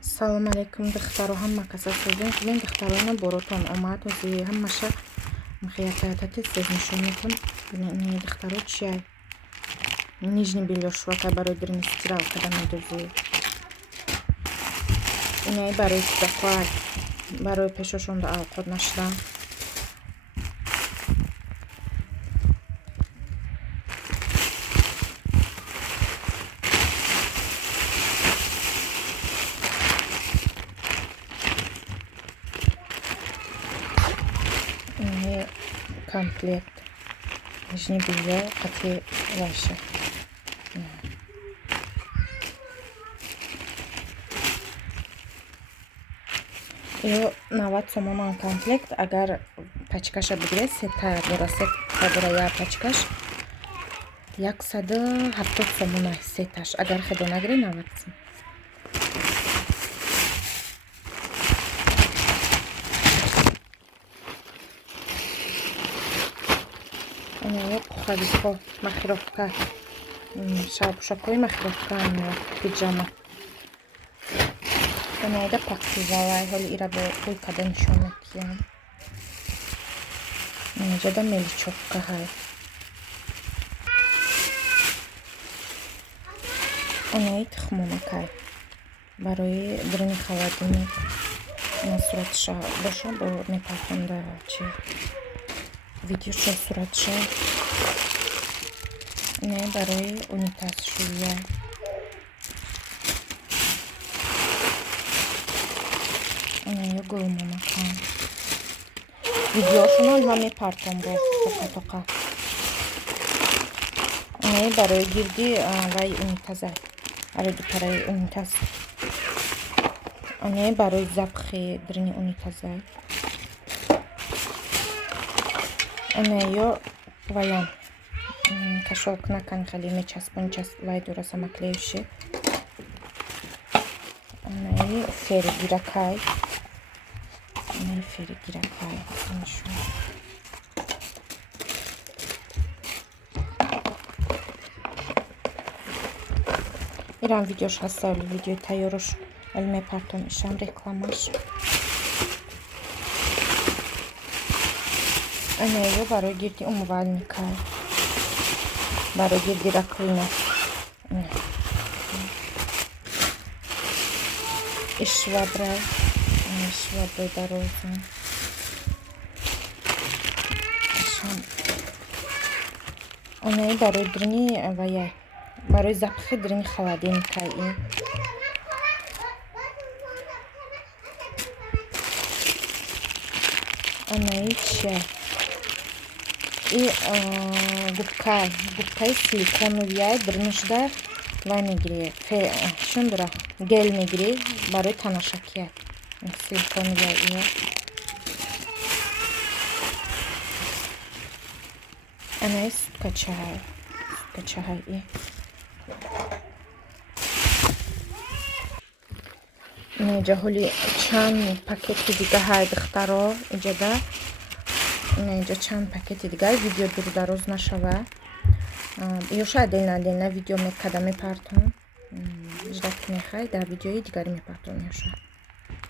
Салом алейкум духтаро, ҳама каса сезин кунин духтарони боротон омад ози ҳамаша махиятатати сез нишонатон бинини духтаро чияй нижни билёшвата барои дрини стирал када медози инай барои сидақай барои пешошонда алқод нашдан комплект нижнее белье какие ваши и 90 сомон комплект агар пачкаша бигиред сета дора я пачкаш 170 сомон сеташ агар хедо нагире 90 сом пуховикҳо махировка шалпушакҳои махировка пиҷама наида пақсивалай ҳоли ира бо қӯй када нишонат киям наиҷада меличовка ҳай онаи тухмонакай барои дрини халадини суратша боша бо мепартонда чи видеочо суратша не барои унитазшӯя онаё гулмонакан видеошуно ма мепартон бо тоқа онаи барои гирди вай унитазай барои дутараи унитаз онаи барои запхи дрини унитазай онаё ваян кашолк накан хали мечаспон вай дураса маклеюши онаи феригиракай иран видеош ҳастали видеои тайёрош мепартон ишам рекламаш онаё барои гирди умывальникай барои гирди раковина и швабрай швабраи дароза онаи барои дрини ваяй барои запхи дрини халадинкай онаи чия и губкаи силиконовияй дринишда вай мегири шундура гел мегири барои танашакия силиконовияй ия анаи суткачаҳай и неҷа ҳоли чанд пакети дигаҳай духтаро иҷада неҷа чанд пакети дигаи видео дурудароз нашава ёша отдельно видео када мепартон ждать нехай дар видеои дигари мепартон ёша